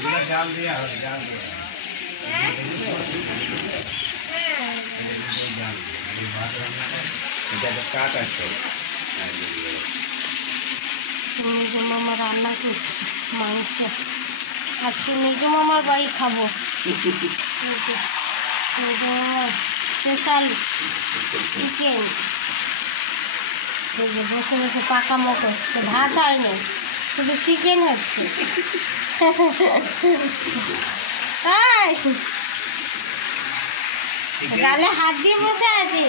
নিজু মামা রান্না করছে মাংস। আজকে নিজু মামার বাড়ি খাবো। নিজু মামার স্পেশাল চিকেন। বসে বসে পাকামো করছে, ভাত হয়নি, শুধু চিকেন হচ্ছে। গালে হাত দিয়ে বসে আছে।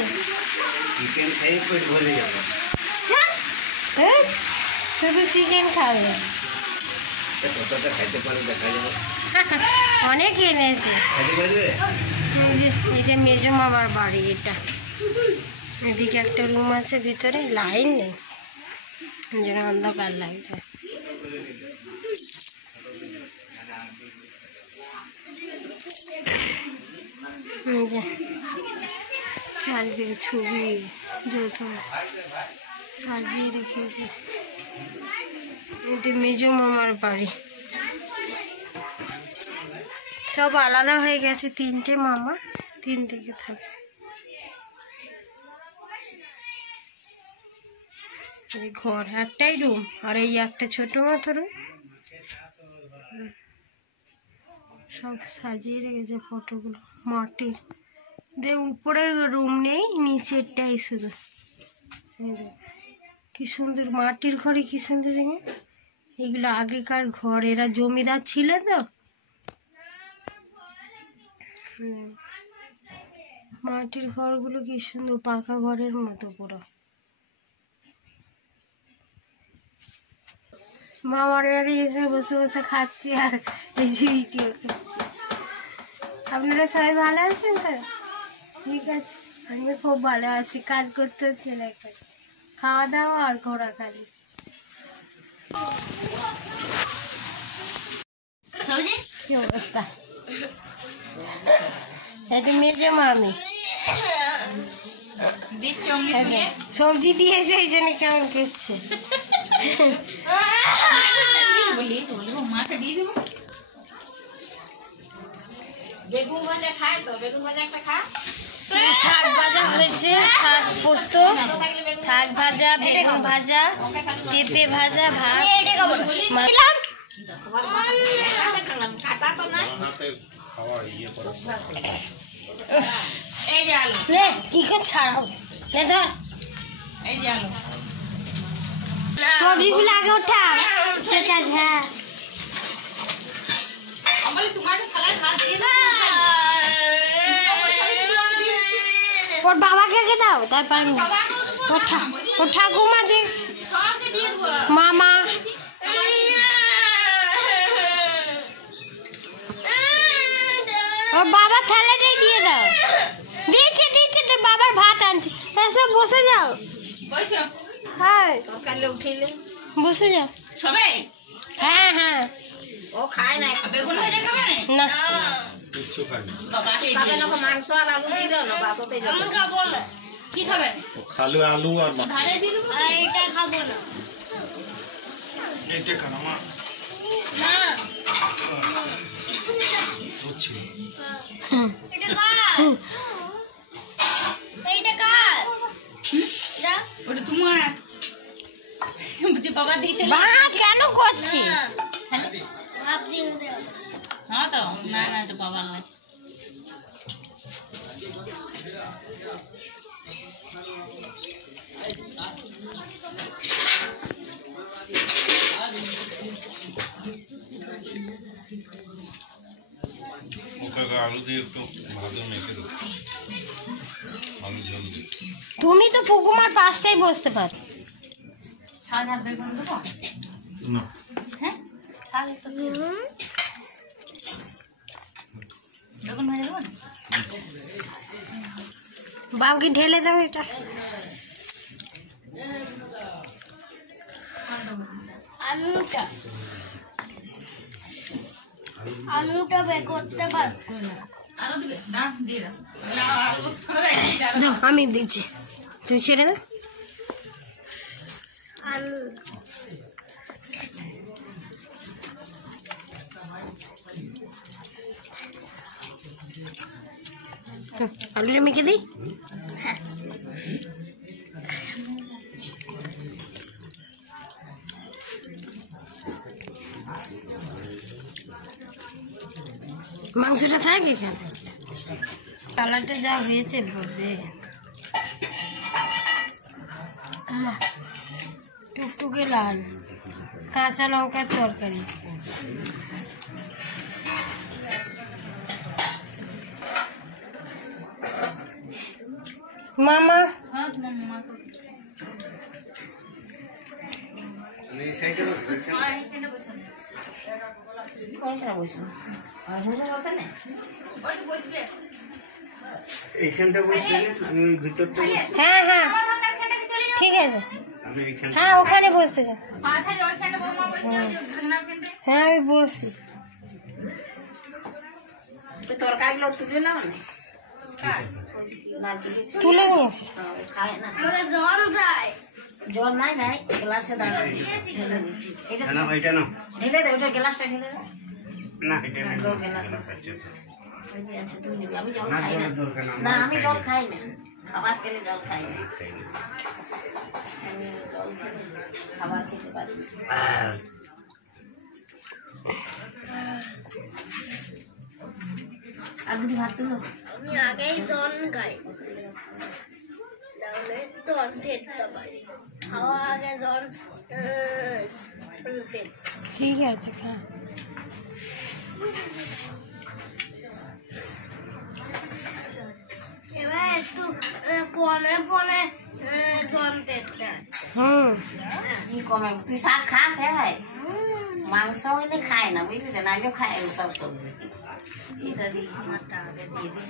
শুধু চিকেন খাবে। অনেক এনেছে। এটা মেজো মামার বাড়ি। এটা এদিকে একটা রুম আছে, ভিতরে লাইন নেই, যেন অন্ধকার লাগছে। চারিদিকে ছবি যত সাজিয়ে রেখেছে। এটা মেজো মামার বাড়ি। সব আলাদা হয়ে গেছে, তিনটে মামা তিন দিকে থাকে। এই ঘর একটাই রুম, আর এই একটা ছোট মতো রুম। সব সাজিয়ে রেখেছে ফটোগুলো মাটির। উপরে রুম নেই, নিচেরটাই শুধু। কি সুন্দর মাটির ঘরে, কি সুন্দর দেখে। এগুলো আগেকার ঘর, এরা জমিদার ছিল তো। মাটির ঘরগুলো কি সুন্দর, পাকা ঘরের মতো পুরো। মামার বাড়ি এসে বসে বসে খাচ্ছি আর এই যে ভিডিও করছি। আপনারা সবাই ভালো আছেন তো? ঠিক আছে, আমি খুব ভালো আছি। কাজ করতে হচ্ছে না, খাওয়া দাওয়া আর ঘোরা খালি। কি অবস্থা? এটা মেজে মামি সবজি দিয়েছে, এই জন্য কেমন করছে। বেগুন ভাজা খায় তো, বেগুন ভাজা একটা খা। শাক ভাজা হয়েছে, শাক পোস্ত, শাক ভাজা, বেগুন ভাজা, পেঁপে ভাজা, ভাত। কি করে ছাড়াও, সবজিগুলো আগে ওঠা। হ্যাঁ, ওর বাবাকে কে দাও, তারপর ও ঠাকুমা দেখ, মামা। ওর বাবার থালাটাই দিয়ে দাও। দিচ্ছে দিচ্ছে, তো বাবার ভাত আনছে। এসব বসে যাও। হ্যাঁ, বসে যাও সবাই। হ্যাঁ হ্যাঁ, ও খায় না, বেগুন ভাজা খাবে না, কিছু খাবে না। মাংস আর আলু দিয়ে দাও না, বাস হতে যাবে। কি খাবে? খালি আলু আর ধারে দিয়ে দেবো। এইটা খাবো না, এইটা খানা মা না বুঝছি। এটা কার? এইটা কার? যা, ওটা তোমার। বুঝি বাবা দিয়েছে। মা কেন করছিস? আপনি হ্যাঁ তো না না, এটা বাবা নয়। তুমি তো পুকুমার পাশটাই বসতে পারো। সাদা বেগুন দেবো না? হ্যাঁ, বেগুন ভাজা দেবো না? বাবুকে ঢেলে দাও এটা। আলুটা বের করতে পারছি না। আমি দিচ্ছি, তুমি ছেড়ে দাও। আলু আলুটা মেখে দিই। মাংসটা থাক এখানে। কালারটা যা হয়েছে ভাবে টুকটুকে লাল, কাঁচা লঙ্কার তরকারি। মামা হ্যাঁ হ্যাঁ ঠিক আছে, হ্যাঁ ওখানে বসতে যা। হ্যাঁ আমি বসি। তরকারিগুলো তুলে নাও না, তুলে নিয়েছি। জল নাই ভাই, গ্লাসে ঢেলে দিচ্ছি। ঢেলে দে, ওটা গ্লাসটা ঢেলে দে। আমি জল খাই না, আমি জল খাই না, খাবার খেলে জল খাই না, খাবার খেতে পারি না। আর দুটি ভাত তুলো। আমি আগেই দন খাই, দন খেতে পারি, খাওয়া আগে দন। ঠিক আছে খা। এবার একটু পনে পনে দন খেতে। কি কমে তুই শাক খাস? হ্যাঁ ভাই, মাংস হইলে খায় না বুঝলি তো, নাইলে খায় সব সবজি। এটা দিয়ে আমারটা আগে দিয়ে দিই।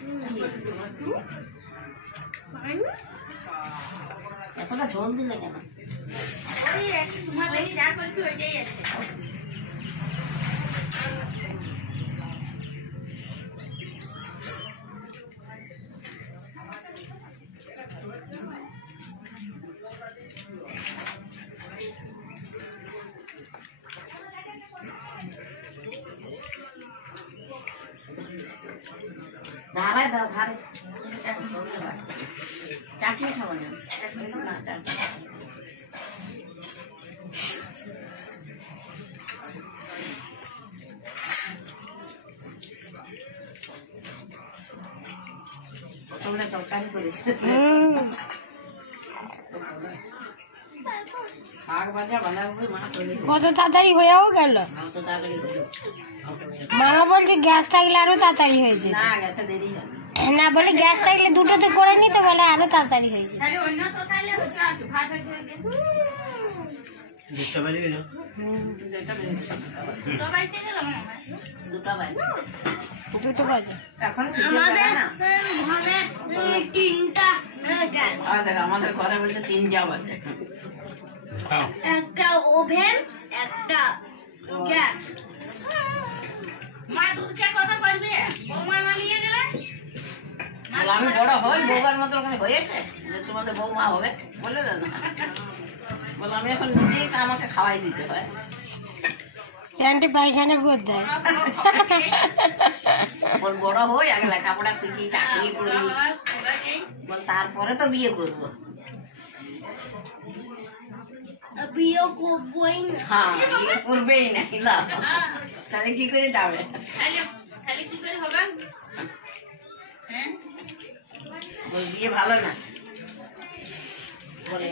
এতটা ঝোল দিলে কেন? ধারে দাও, ধারে চাটনি খাবো না, চাটনি। তোমরা তরকারি করেছো, শাক ভাজা বাঁধাকপি মা করে কত তাড়াতাড়ি হয়েও গেল। তো তাড়াতাড়ি হলো। মামা বলছে গ্যাস থাকলে আরো তাড়াতাড়ি হয়েছে। না গ্যাসে দেরি হবে না, বলে গ্যাস থাকলে দুটোতে করে নিতে, বলে আরো তাড়াতাড়ি হয়েছে। দুটো বাজে এখন। আমাদের ঘরে বলতে 3টা বাজে। একটা ওভেন, একটা গ্যাস। মা দুধ কে কথা করবে? বৌমা না নিয়ে গেলে আমি বড় হই, বৌমার মতো ওখানে হয়েছে যে তোমাদের বৌমা হবে বলে দেন না। বলো আমি এখন নিজেই আমাকে খাওয়াই দিতে হয়। প্যান্টে পায়খানা করে দেয়। বল বড় হই, আগে লেখাপড়া শিখি, চাকরি করি, বল তারপরে তো বিয়ে করবো। বিয়ে করবোই না। হ্যাঁ বিয়ে করবেই না, লাভ তাহলে কি করে যাবে? বল বিয়ে ভালো না, বলে